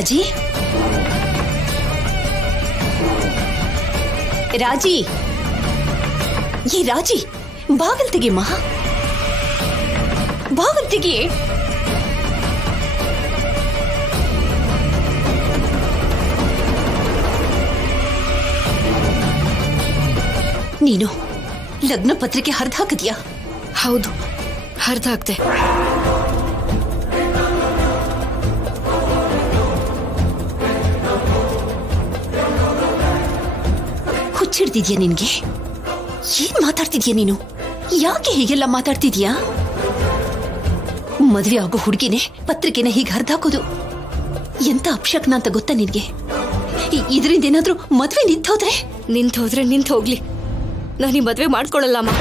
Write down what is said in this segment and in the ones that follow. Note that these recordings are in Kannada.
ರಾಜಿ ರಾಜಿ ಈ ರಾಜಿ ಬಾಗಲ್ ತೆಗಿಯಮ್ಮ, ಬಾಗಲ್ ತೆಗಿ. ನೀನು ಲಗ್ನ ಪತ್ರಿಕೆ ಹರಿದು ಹಾಕಿದ್ಯಾ? ಹೌದು, ಹರಿದು ಹಾಕ್ದೆ. ಹುಚ್ಚಿಡ್ತಿದ್ಯಾ ನಿನ್ಗೆ? ಏನ್ ಮಾತಾಡ್ತಿದ್ಯಾ ನೀನು? ಯಾಕೆ ಹೀಗೆಲ್ಲ ಮಾತಾಡ್ತಿದ್ಯಾ? ಮದ್ವೆ ಆಗೋ ಹುಡುಗಿನೇ ಪತ್ರಿಕೆನ ಹೀಗೆ ಹರಿದಾಕೋದು ಎಂತ ಅಪಶಕ್ನ ಅಂತ ಗೊತ್ತಾ ನಿನ್ಗೆ? ಇದರಿಂದ ಏನಾದ್ರೂ ಮದ್ವೆ ನಿಂತೋದ್ರೆ ನಿಂತು ಹೋಗ್ಲಿ, ನಾನು ಈ ಮದ್ವೆ ಮಾಡ್ಕೊಳ್ಳಲ್ಲಮ್ಮ.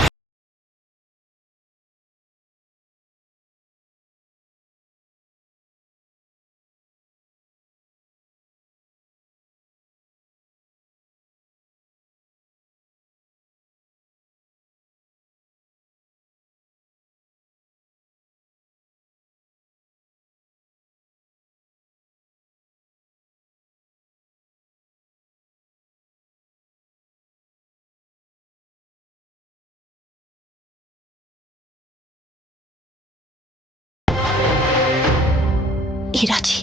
ರಾಜಿ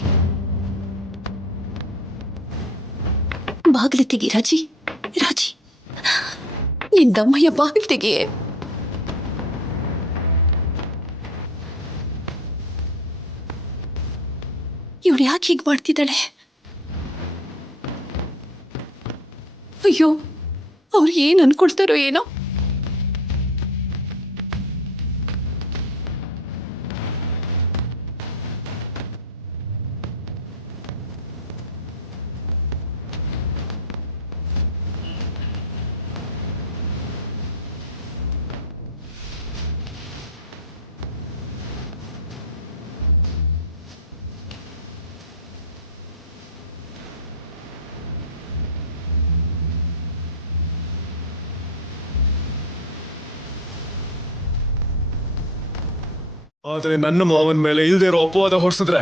ಬಾಗಿಲು ತೆಗಿ. ರಾಜಿ ರಾಜಿ ನಿಂದಮ್ಮಯ್ಯ ಬಾಗಿಲು ತೆಗಿ. ಇವಳು ಯಾಕೆ ಹೀಗೆ ಮಾಡ್ತಿದ್ದಾಳೆ? ಅಯ್ಯೋ, ಅವ್ರು ಏನ್ ಅನ್ಕೊಳ್ತಾರೋ ಏನೋ. ಆದ್ರೆ ನನ್ನ ಮಾವನ ಮೇಲೆ ಇಲ್ದೇ ಇರೋ ಅಪವಾದ ಹೊರಿಸಿದ್ರೆ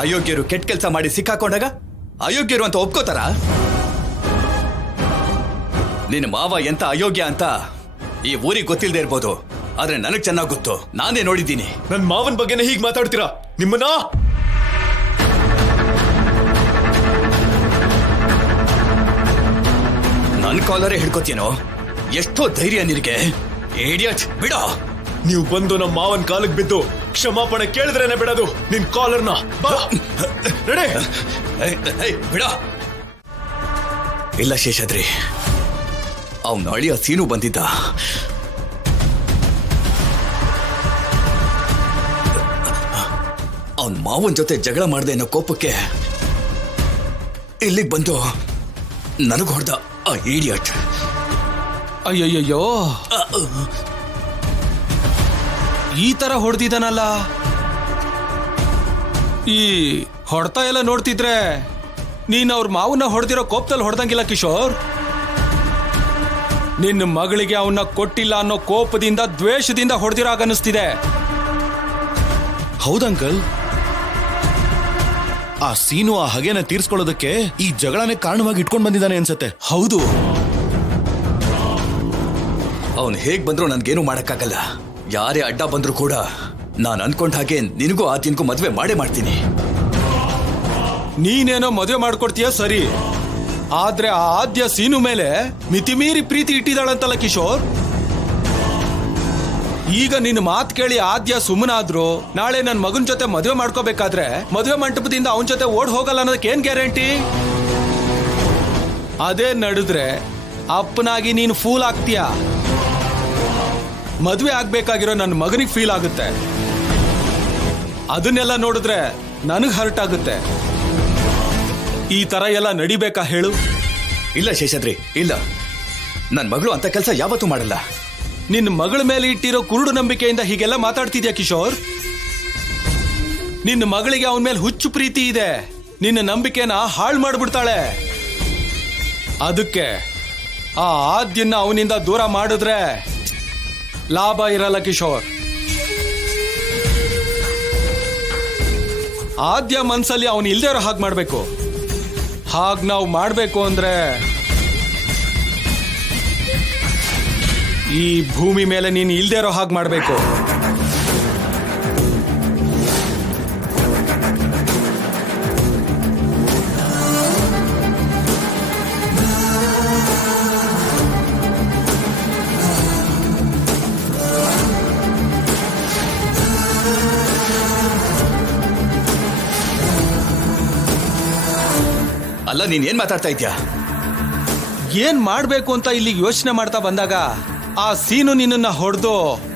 ಅಯೋಗ್ಯರು ಕೆಟ್ಟ ಕೆಲಸ ಮಾಡಿ ಸಿಕ್ಕಾಕೊಂಡಾಗ ಅಯೋಗ್ಯರು ಅಂತ ಒಪ್ಕೋತಾರ? ನಿನ್ನ ಮಾವ ಎಂತ ಅಯೋಗ್ಯ ಅಂತ ಈ ಊರಿಗೆ ಗೊತ್ತಿಲ್ಲದೆ ಇರ್ಬೋದು, ಆದ್ರೆ ನನಗ್ ಚೆನ್ನಾಗ್ ಗೊತ್ತು. ನಾನೇ ನೋಡಿದ್ದೀನಿ. ನನ್ ಮಾವನ್ ಬಗ್ಗೆನೇ ಹೀಗೆ ಮಾತಾಡ್ತೀರಾ? ನಿಮ್ಮನ್ನ ನನ್ ಕಾಲರೇ ಹಿಡ್ಕೋತೀನೋ? ಎಷ್ಟೋ ಧೈರ್ಯ ನಿನಗೆ? ಏಡಿಯಟ್, ಬಿಡ. ನೀವು ಬಂದು ನಮ್ಮ ಮಾವನ್ ಕಾಲಕ್ಕೆ ಬಿದ್ದು ಕ್ಷಮಾಪಣೆ ಕೇಳಿದ್ರೇನೆ ಬಿಡೋದು ನಿನ್ ಕಾಲರ್ನ. ಬಿಡ. ಇಲ್ಲ ಶೇಷಾದ್ರಿ, ಅವನ ಅಳಿಯ ಸೀನು ಬಂದಿದ್ದ. ಅವನ್ ಮಾವನ್ ಜೊತೆ ಜಗಳ ಮಾಡ್ದೆ ಅನ್ನೋ ಕೋಪಕ್ಕೆ ಇಲ್ಲಿಗೆ ಬಂದು ನನಗ್ ಹೊಡೆದ ಆ ಏಡಿಯಟ್. ಅಯ್ಯಯ್ಯೋ, ಈ ತರ ಹೊಡೆದಿದ್ದಾನಲ್ಲ. ಈ ಹೊಡ್ತಾ ಎಲ್ಲ ನೋಡ್ತಿದ್ರೆ ನೀನ್ ಅವ್ರ ಮಾವನ್ನ ಹೊಡೆದಿರೋ ಕೋಪದಲ್ಲಿ ಹೊಡೆದಂಗಿಲ್ಲ ಕಿಶೋರ್. ನಿನ್ನ ಮಗಳಿಗೆ ಅವನ್ನ ಕೊಟ್ಟಿಲ್ಲ ಅನ್ನೋ ಕೋಪದಿಂದ, ದ್ವೇಷದಿಂದ ಹೊಡೆದಿರೋ ಆಗನ್ನಿಸ್ತಿದೆ. ಹೌದಂಕಲ್, ಆ ಸೀನು ಆ ಹಗೆನ ತೀರ್ಸ್ಕೊಳ್ಳೋದಕ್ಕೆ ಈ ಜಗಳನೇ ಕಾರಣವಾಗಿ ಇಟ್ಕೊಂಡ್ ಬಂದಿದ್ದಾನೆ ಅನ್ಸತ್ತೆ. ಹೌದು, ಅವನು ಹೇಗ್ ಬಂದ್ರು ನನ್ಗೇನು ಮಾಡಕ್ಕಾಗಲ್ಲ. ಯಾರೇ ಅಡ್ಡ ಬಂದ್ರು ಕೂಡ ನಾನು ಅನ್ಕೊಂಡ ಹಾಗೆ ನಿನಗೂ ಆತನಿಗೂ ಮದ್ವೆ ಮಾಡೇ ಮಾಡ್ತೀನಿ. ನೀನೇನೋ ಮದುವೆ ಮಾಡ್ಕೊಡ್ತೀಯ ಸರಿ, ಆದ್ರೆ ಆ ಆದ್ಯ ಸೀನು ಮೇಲೆ ಮಿತಿಮೀರಿ ಪ್ರೀತಿ ಇಟ್ಟಿದ್ದಾಳಂತಲ್ಲ ಕಿಶೋರ್. ಈಗ ನಿನ್ನ ಮಾತು ಕೇಳಿ ಆದ್ಯ ಸುಮ್ಮನಾದ್ರು ನಾಳೆ ನನ್ನ ಮಗನ ಜೊತೆ ಮದುವೆ ಮಾಡ್ಕೋಬೇಕಾದ್ರೆ ಮದುವೆ ಮಂಟಪದಿಂದ ಅವನ ಜೊತೆ ಓಡ್ ಹೋಗಲ್ಲ ಅನ್ನೋದಕ್ಕೆ ಏನ್ ಗ್ಯಾರಂಟಿ? ಅದೇ ನಡೆದ್ರೆ ಅಪ್ಪನಾಗಿ ನೀನು ಫೂಲ್ ಆಗ್ತೀಯ. ಮದ್ವೆ ಆಗ್ಬೇಕಾಗಿರೋ ನನ್ನ ಮಗನಿಗೆ ಫೀಲ್ ಆಗುತ್ತೆ. ಅದನ್ನೆಲ್ಲ ನೋಡಿದ್ರೆ ನನಗ್ ಹರ್ಟ್ ಆಗುತ್ತೆ. ಈ ತರ ಎಲ್ಲ ನಡಿಬೇಕಾ ಹೇಳು? ಇಲ್ಲ ಶೇಷಾದ್ರಿ, ಇಲ್ಲ. ನನ್ ಮಗಳು ಅಂತ ಕೆಲಸ ಯಾವತ್ತೂ ಮಾಡಲ್ಲ. ನಿನ್ನ ಮಗಳ ಮೇಲೆ ಇಟ್ಟಿರೋ ಕುರುಡು ನಂಬಿಕೆಯಿಂದ ಹೀಗೆಲ್ಲ ಮಾತಾಡ್ತಿದ್ಯಾ ಕಿಶೋರ್? ನಿನ್ನ ಮಗಳಿಗೆ ಅವನ ಮೇಲೆ ಹುಚ್ಚು ಪ್ರೀತಿ ಇದೆ. ನಿನ್ನ ನಂಬಿಕೆನ ಹಾಳು ಮಾಡ್ಬಿಡ್ತಾಳೆ. ಅದಕ್ಕೆ ಆ ಆದ್ಯನ್ನ ಅವನಿಂದ ದೂರ ಮಾಡಿದ್ರೆ ಲಾಭ ಇರಲ್ಲ ಕಿಶೋರ್. ಆದ್ಯ ಮನ್ಸಲ್ಲಿ ಅವನು ಇಲ್ದೇ ಇರೋ ಹಾಗೆ ಮಾಡ್ಬೇಕು. ಹಾಗೆ ನಾವು ಮಾಡ್ಬೇಕು ಅಂದ್ರೆ ಈ ಭೂಮಿ ಮೇಲೆ ನೀನು ಇಲ್ದೇ ಇರೋ ಹಾಗೆ ಮಾಡಬೇಕು. ಅಲ್ಲ, ನೀನ್ ಏನ್ ಮಾತಾಡ್ತಾ ಇದ್ಯಾ? ಏನ್ ಮಾಡ್ಬೇಕು ಅಂತ ಇಲ್ಲಿ ಯೋಚನೆ ಮಾಡ್ತಾ ಬಂದಾಗ ಆ ಸೀನು ನಿನ್ನ ಹೊಡೆದು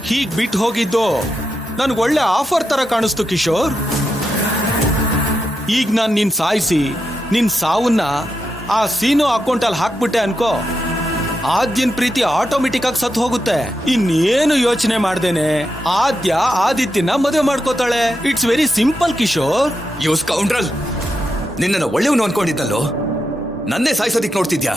ಹೀಗ್ ಬಿಟ್ಟು ಹೋಗಿದ್ದು ನನ್ಗೆ ಒಳ್ಳೆ ಆಫರ್ ತರ ಕಾಣಿಸ್ತು ಕಿಶೋರ್. ಈಗ ನಾನ್ ನಿನ್ ಸಾಯಿಸಿ ನಿನ್ ಸಾವನ್ನ ಆ ಸೀನು ಅಕೌಂಟ್ ಅಲ್ಲಿ ಹಾಕ್ಬಿಟ್ಟೆ ಅನ್ಕೋ, ಆದ್ಯನ್ ಪ್ರೀತಿ ಆಟೋಮೆಟಿಕ್ ಆಗಿ ಸತ್ತು ಹೋಗುತ್ತೆ. ಇನ್ನೇನು ಯೋಚನೆ ಮಾಡ್ದೇನೆ ಆದ್ಯ ಆದಿತ್ಯನ ಮದುವೆ ಮಾಡ್ಕೋತಾಳೆ. It's very simple Kishore. You scoundrel, ನಿನ್ನನ್ನು ಒಳ್ಳೆಯವನು ಅನ್ಕೊಂಡಿದ್ದಲ್ಲೋ, ನನ್ನೇ ಸಾಯಿಸೋದಿಕ್ ನೋಡ್ತಿದ್ಯಾ?